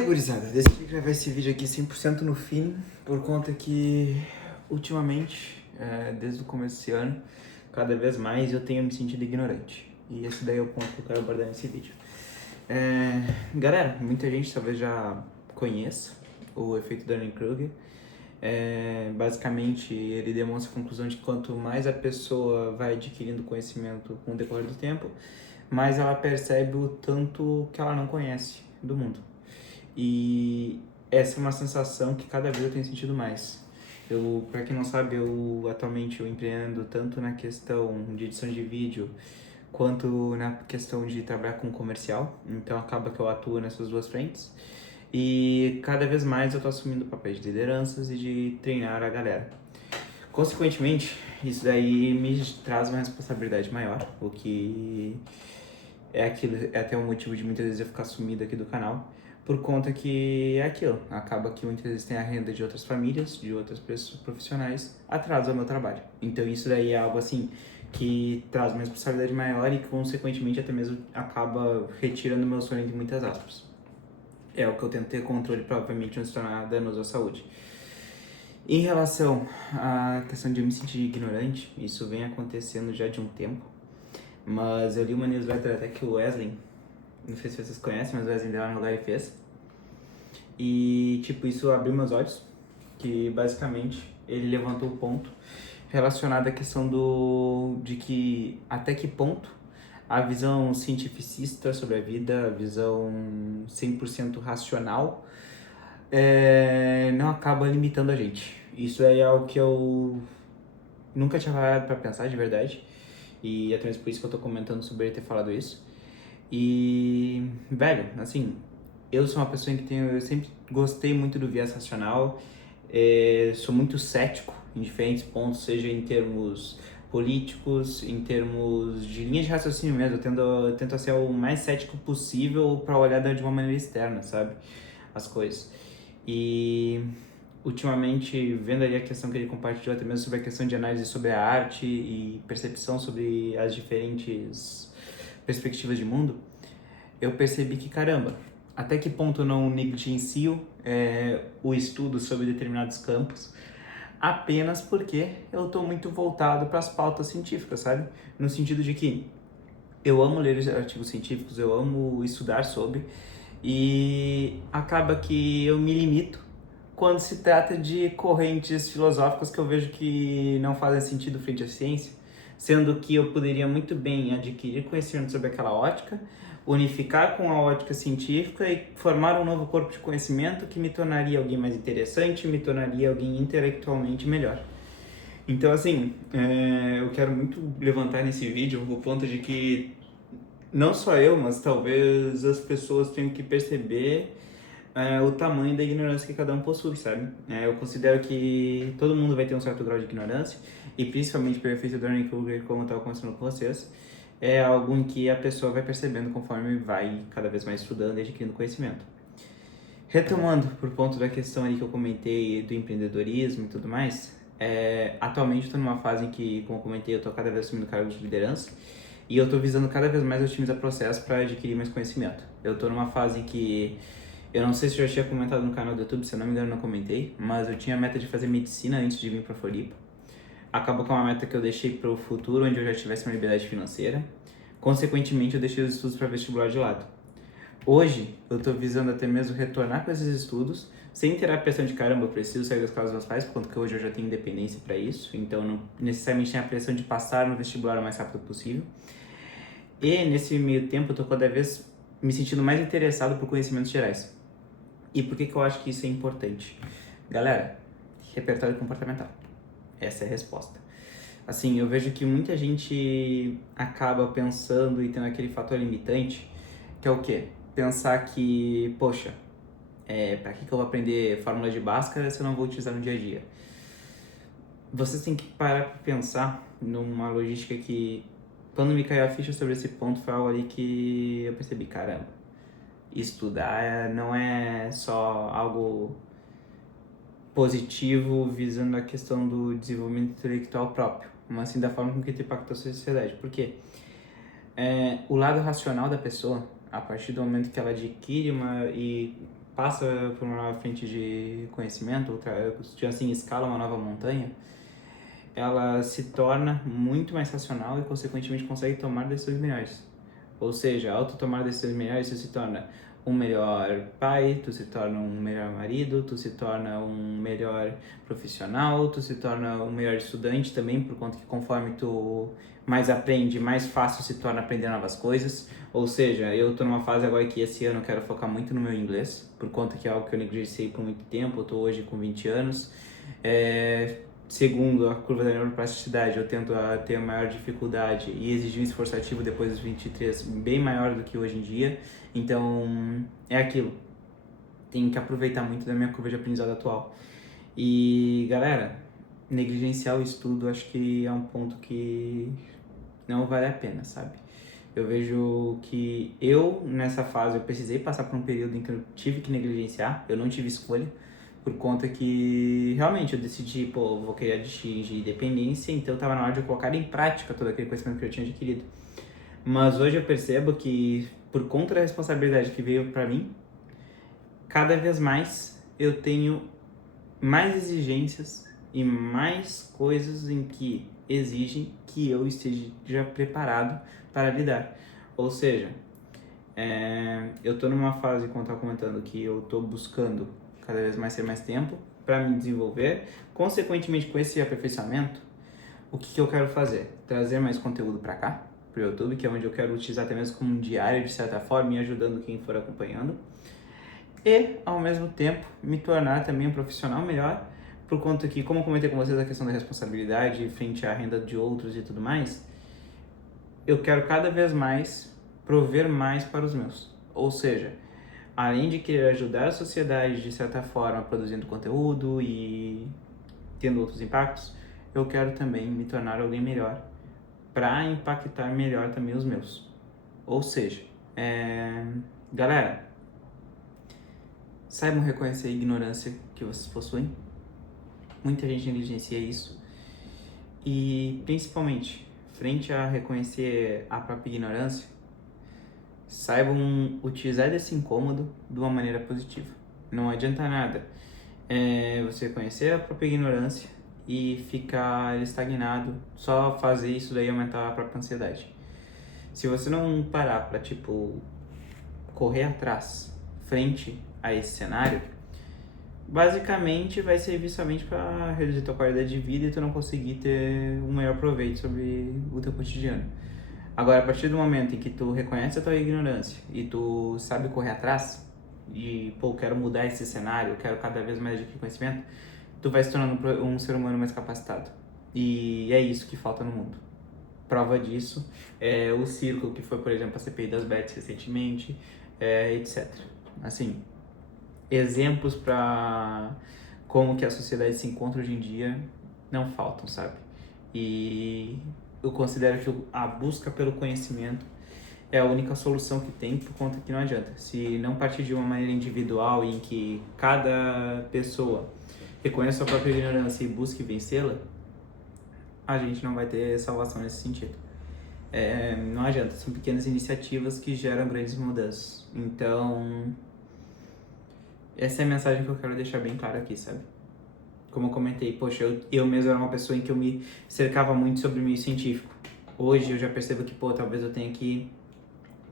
Gurizada, decidi gravar esse vídeo aqui 100% no fim, por conta que, ultimamente, desde o começo desse ano, cada vez mais eu tenho me sentido ignorante. E esse daí é o ponto que eu quero abordar nesse vídeo. Galera, muita gente talvez já conheça o efeito Dunning-Kruger. Basicamente, ele demonstra a conclusão de que quanto mais a pessoa vai adquirindo conhecimento com o decorrer do tempo, mais ela percebe o tanto que ela não conhece do mundo. E essa é uma sensação que cada vez eu tenho sentido mais. Para quem não sabe, atualmente eu empreendo tanto na questão de edição de vídeo quanto na questão de trabalhar com comercial. Então acaba que eu atuo nessas duas frentes. E cada vez mais eu estou assumindo papéis de lideranças e de treinar a galera. Consequentemente, isso daí me traz uma responsabilidade maior, o que é até um motivo de muitas vezes eu ficar sumido aqui do canal, por conta que é aquilo, acaba que muitas vezes tem a renda de outras famílias, de outras pessoas profissionais, atrasa o meu trabalho. Então isso daí é algo assim que traz uma responsabilidade maior e consequentemente até mesmo acaba retirando meu sonho de muitas aspas. É o que eu tento ter controle para obviamente não se tornar danoso à saúde. Em relação à questão de eu me sentir ignorante, isso vem acontecendo já de um tempo, mas eu li uma newsletter até que o Wesley, não sei se vocês conhecem, mas o Wesley lá no lugar ele fez. E, tipo, isso abriu meus olhos, que basicamente ele levantou o ponto relacionado à questão de que até que ponto a visão cientificista sobre a vida, a visão 100% racional, não acaba limitando a gente. Isso é algo que eu nunca tinha parado pra pensar de verdade, e até mesmo por isso que eu tô comentando sobre ele ter falado isso. E, velho, assim, eu sou uma pessoa que eu sempre gostei muito do viés racional, sou muito cético em diferentes pontos, seja em termos políticos, em termos de linha de raciocínio mesmo, eu tento ser o mais cético possível para olhar de uma maneira externa, sabe, as coisas. E ultimamente, vendo ali a questão que ele compartilhou até mesmo sobre a questão de análise sobre a arte e percepção sobre as diferentes perspectivas de mundo, eu percebi que, caramba, até que ponto eu não negligencio o estudo sobre determinados campos apenas porque eu estou muito voltado para as pautas científicas, sabe? No sentido de que eu amo ler artigos científicos, eu amo estudar sobre, e acaba que eu me limito quando se trata de correntes filosóficas que eu vejo que não fazem sentido frente à ciência, sendo que eu poderia muito bem adquirir conhecimento sobre aquela ótica, unificar com a ótica científica e formar um novo corpo de conhecimento que me tornaria alguém mais interessante, me tornaria alguém intelectualmente melhor. Então, assim, eu quero muito levantar nesse vídeo o ponto de que não só eu, mas talvez as pessoas tenham que perceber o tamanho da ignorância que cada um possui, sabe? Eu considero que todo mundo vai ter um certo grau de ignorância, e principalmente pelo efeito Dunning-Kruger, como eu estava conversando com vocês, é algo em que a pessoa vai percebendo conforme vai cada vez mais estudando e adquirindo conhecimento. Retomando por ponto da questão ali que eu comentei do empreendedorismo e tudo mais, atualmente eu estou numa fase em que, como eu comentei, eu estou cada vez assumindo cargos de liderança, e eu estou visando cada vez mais otimizar processo para adquirir mais conhecimento. Eu estou numa fase em que, eu não sei se eu já tinha comentado no canal do YouTube, se eu não me engano não comentei, mas eu tinha a meta de fazer medicina antes de vir para Floripa. Acabou que é uma meta que eu deixei para o futuro, onde eu já tivesse uma liberdade financeira. Consequentemente, eu deixei os estudos para vestibular de lado. Hoje, eu estou visando até mesmo retornar com esses estudos, sem ter a pressão de caramba, eu preciso sair das casas dos meus pais, por conta que hoje eu já tenho independência para isso, então não necessariamente tenho a pressão de passar no vestibular o mais rápido possível. E nesse meio tempo, eu estou cada vez me sentindo mais interessado por conhecimentos gerais. E por que eu acho que isso é importante? Galera, repertório comportamental. Essa é a resposta. Assim, eu vejo que muita gente acaba pensando e tendo aquele fator limitante, que é o quê? Pensar que, poxa, pra que eu vou aprender fórmula de Bhaskara se eu não vou utilizar no dia a dia? Vocês têm que parar pra pensar numa logística que, quando me caiu a ficha sobre esse ponto, foi algo ali que eu percebi, caramba, estudar não é só algo positivo visando a questão do desenvolvimento intelectual próprio, mas sim da forma com que isso impacta a sociedade. Por quê? O lado racional da pessoa, a partir do momento que ela adquire passa por uma nova frente de conhecimento, assim, escala uma nova montanha, ela se torna muito mais racional e, consequentemente, consegue tomar decisões melhores. Ou seja, ao tu tomar decisões melhores, tu se torna um melhor pai, tu se torna um melhor marido, tu se torna um melhor profissional, tu se torna um melhor estudante também, por conta que conforme tu mais aprende, mais fácil se torna aprender novas coisas. Ou seja, eu tô numa fase agora que esse ano eu quero focar muito no meu inglês, por conta que é algo que eu negligenciei por muito tempo, eu tô hoje com 20 anos. Segundo a curva da neuroplasticidade, eu tento ter maior dificuldade e exigir um esforço ativo depois dos 23 bem maior do que hoje em dia. Então, é aquilo. Tenho que aproveitar muito da minha curva de aprendizado atual. E, galera, negligenciar o estudo acho que é um ponto que não vale a pena, sabe? Eu vejo que nessa fase, eu precisei passar por um período em que eu tive que negligenciar, eu não tive escolha, por conta que realmente eu decidi, pô, vou querer atingir independência, então estava na hora de eu colocar em prática todo aquele conhecimento que eu tinha adquirido. Mas hoje eu percebo que, por conta da responsabilidade que veio para mim, cada vez mais eu tenho mais exigências e mais coisas em que exigem que eu esteja preparado para lidar. Ou seja, eu tô numa fase, como eu tava comentando, que eu tô buscando cada vez mais ter mais tempo para me desenvolver. Consequentemente, com esse aperfeiçoamento, o que eu quero fazer? Trazer mais conteúdo para cá, pro YouTube, que é onde eu quero utilizar até mesmo como um diário, de certa forma, e ajudando quem for acompanhando. E, ao mesmo tempo, me tornar também um profissional melhor, por conta que, como eu comentei com vocês, a questão da responsabilidade frente à renda de outros e tudo mais, eu quero cada vez mais prover mais para os meus. Ou seja, além de querer ajudar a sociedade de certa forma produzindo conteúdo e tendo outros impactos, eu quero também me tornar alguém melhor para impactar melhor também os meus. Ou seja, galera, saibam reconhecer a ignorância que vocês possuem. Muita gente negligencia isso. E, principalmente, frente a reconhecer a própria ignorância, saibam utilizar desse incômodo de uma maneira positiva. Não adianta nada você conhecer a própria ignorância e ficar estagnado, só fazer isso daí aumentar a própria ansiedade. Se você não parar para, correr atrás, frente a esse cenário, basicamente vai servir somente para reduzir tua qualidade de vida e tu não conseguir ter um maior proveito sobre o teu cotidiano. Agora, a partir do momento em que tu reconhece a tua ignorância e tu sabe correr atrás e, pô, quero mudar esse cenário, quero cada vez mais adquirir conhecimento, tu vai se tornando um ser humano mais capacitado. E é isso que falta no mundo. Prova disso é o círculo que foi, por exemplo, a CPI das Bets recentemente, etc. Assim, exemplos para como que a sociedade se encontra hoje em dia não faltam, sabe? E eu considero que a busca pelo conhecimento é a única solução que tem, por conta que não adianta. Se não partir de uma maneira individual em que cada pessoa reconheça a própria ignorância e busque vencê-la, a gente não vai ter salvação nesse sentido. Não adianta, são pequenas iniciativas que geram grandes mudanças. Então, essa é a mensagem que eu quero deixar bem clara aqui, sabe? Como eu comentei, poxa, eu mesmo era uma pessoa em que eu me cercava muito sobre o meio científico. Hoje eu já percebo que, talvez eu tenha que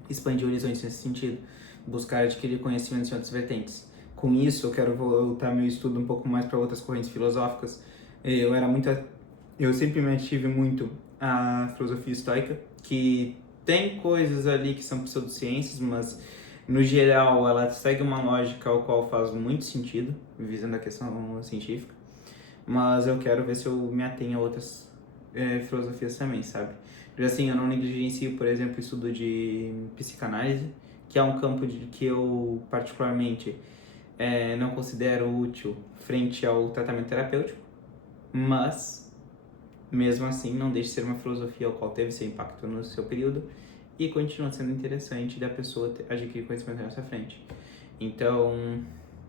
expandir horizontes nesse sentido, buscar adquirir conhecimentos em outras vertentes. Com isso, eu quero voltar meu estudo um pouco mais para outras correntes filosóficas. Eu sempre me ative muito a filosofia estoica, que tem coisas ali que são pseudociências, mas no geral ela segue uma lógica ao qual faz muito sentido, visando a questão científica. Mas eu quero ver se eu me atenho a outras filosofias também, sabe? Assim, eu não negligencio, por exemplo, o estudo de psicanálise, que é um campo que eu particularmente não considero útil frente ao tratamento terapêutico, mas mesmo assim não deixa de ser uma filosofia ao qual teve seu impacto no seu período e continua sendo interessante da pessoa adquirir conhecimento nessa frente. Então,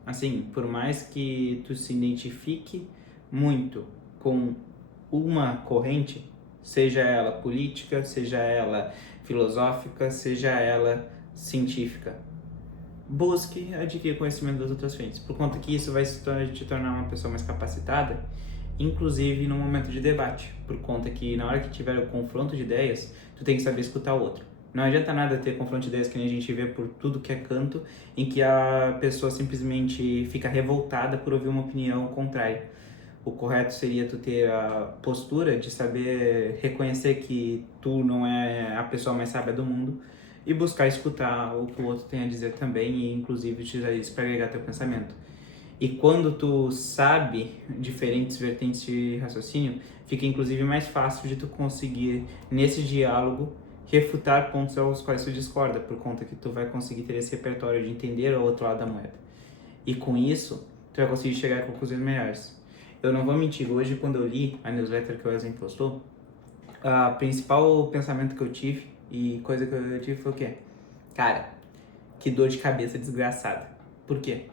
assim, por mais que tu se identifique muito com uma corrente, seja ela política, seja ela filosófica, seja ela científica, busque adquirir conhecimento das outras frentes, por conta que isso vai te tornar uma pessoa mais capacitada, inclusive no momento de debate, por conta que na hora que tiver o confronto de ideias, tu tem que saber escutar o outro. Não adianta nada ter confronto de ideias que nem a gente vê por tudo que é canto, em que a pessoa simplesmente fica revoltada por ouvir uma opinião contrária. O correto seria tu ter a postura de saber reconhecer que tu não é a pessoa mais sábia do mundo e buscar escutar o que o outro tem a dizer também e inclusive utilizar isso para agregar teu pensamento. E quando tu sabe diferentes vertentes de raciocínio, fica inclusive mais fácil de tu conseguir, nesse diálogo, refutar pontos aos quais tu discorda, por conta que tu vai conseguir ter esse repertório de entender o outro lado da moeda. E com isso, tu vai conseguir chegar a conclusões melhores. Eu não vou mentir, hoje quando eu li a newsletter que o Wesley postou, o principal pensamento que eu tive e coisa que eu tive foi o quê? Cara, que dor de cabeça desgraçada. Por quê?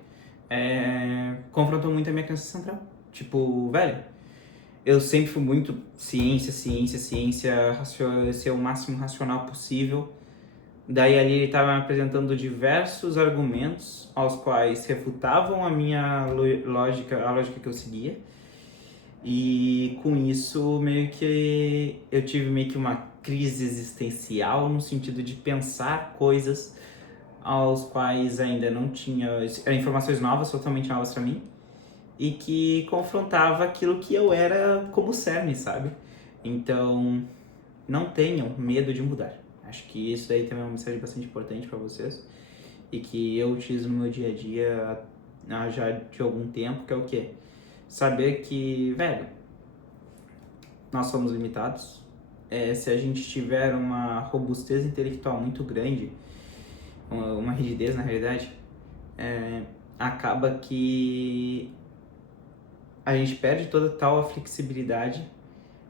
Confrontou muito a minha crença central. Tipo, velho, eu sempre fui muito ciência, ser o máximo racional possível. Daí ali ele estava me apresentando diversos argumentos aos quais refutavam a minha lógica, a lógica que eu seguia. E com isso meio que eu tive meio que uma crise existencial no sentido de pensar coisas aos quais ainda não tinha, eram informações novas, totalmente novas para mim, e que confrontava aquilo que eu era como cerne, sabe? Então, não tenham medo de mudar. Acho que isso aí também é uma mensagem bastante importante para vocês e que eu utilizo no meu dia a dia já de algum tempo, que é o quê? Saber que, velho, nós somos limitados. Se a gente tiver uma robustez intelectual muito grande, uma rigidez na realidade, acaba que a gente perde toda tal a flexibilidade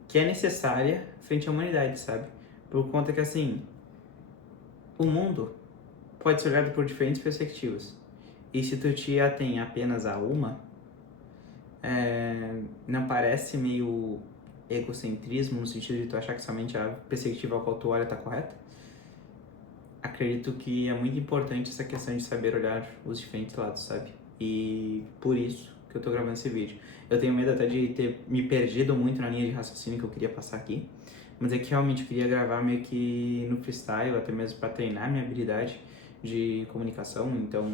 que é necessária frente à humanidade, sabe? Por conta que, assim, o mundo pode ser olhado por diferentes perspectivas. E se tu te atém apenas a uma, não parece meio egocentrismo no sentido de tu achar que somente a perspectiva ao qual tu olha está correta? Acredito que é muito importante essa questão de saber olhar os diferentes lados, sabe? E por isso que eu tô gravando esse vídeo. Eu tenho medo até de ter me perdido muito na linha de raciocínio que eu queria passar aqui, mas é que realmente eu queria gravar meio que no freestyle, até mesmo para treinar minha habilidade de comunicação, então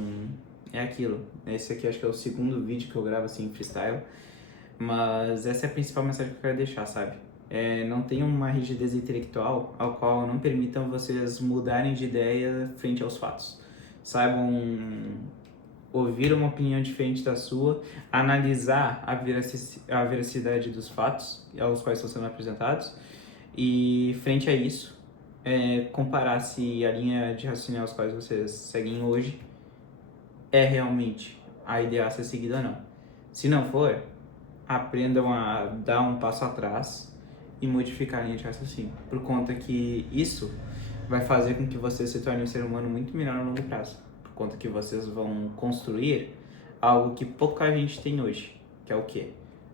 é aquilo. Esse aqui acho que é o segundo vídeo que eu gravo assim em freestyle, mas essa é a principal mensagem que eu quero deixar, sabe? Não tenham uma rigidez intelectual ao qual não permitam vocês mudarem de ideia frente aos fatos. Saibam ouvir uma opinião diferente da sua, analisar a veracidade dos fatos aos quais estão sendo apresentados e, frente a isso, comparar se a linha de raciocínio aos quais vocês seguem hoje é realmente a ideal a ser seguida ou não. Se não for, aprendam a dar um passo atrás e modificar a linha de raciocínio, por conta que isso vai fazer com que você se torne um ser humano muito melhor no longo prazo, por conta que vocês vão construir algo que pouca gente tem hoje, que é o quê?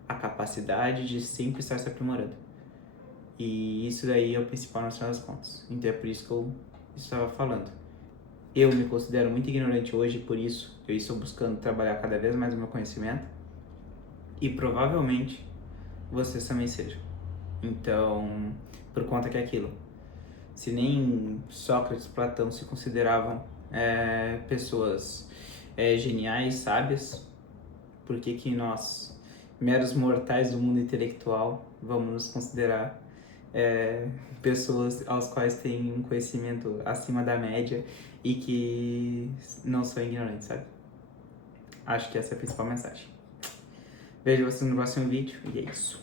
A capacidade de sempre estar se aprimorando. E isso daí é o principal no final das contas. Então é por isso que eu estava falando. Eu me considero muito ignorante hoje, por isso eu estou buscando trabalhar cada vez mais o meu conhecimento e provavelmente vocês também sejam. Então, por conta que é aquilo. Se nem Sócrates e Platão se consideravam pessoas geniais, sábias, por que nós, meros mortais do mundo intelectual, vamos nos considerar pessoas aos quais têm um conhecimento acima da média e que não são ignorantes, sabe? Acho que essa é a principal mensagem. Vejo vocês no próximo vídeo e é isso.